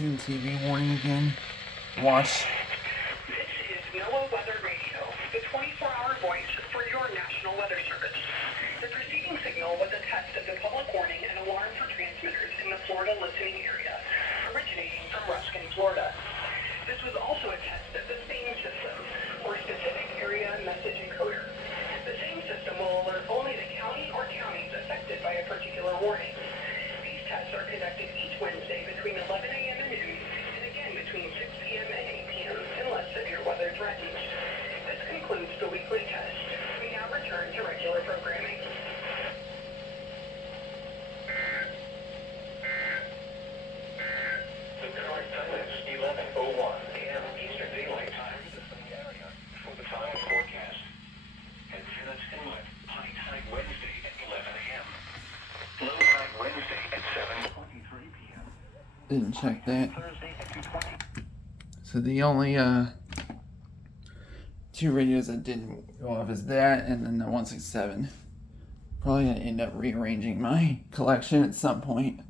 tune TV warning again. Watch. This is NOAA Weather Radio, the 24-hour voice for your National Weather Service. The preceding signal was a test of the public warning and alarm for transmitters in the Florida listening area, originating from Ruskin, Florida. This was also a test of the same system, or specific area message encoder. The same system will alert only the county or counties affected by a particular warning. These tests are conducted each Wednesday between 11 a.m. and noon, and again between 6 p.m. and 8 p.m. unless severe weather threatens. This concludes the weekly test. We now return to regular programming. The current time is 11:01 a.m. Eastern Daylight Time for the following forecast. Infinite Inlet, high tide Wednesday at 11 a.m. Low tide Wednesday at 7:23 p.m. Didn't check that. Thursday at 2:20. So the only two radios that didn't go off is that and then the 167. Probably gonna end up rearranging my collection at some point.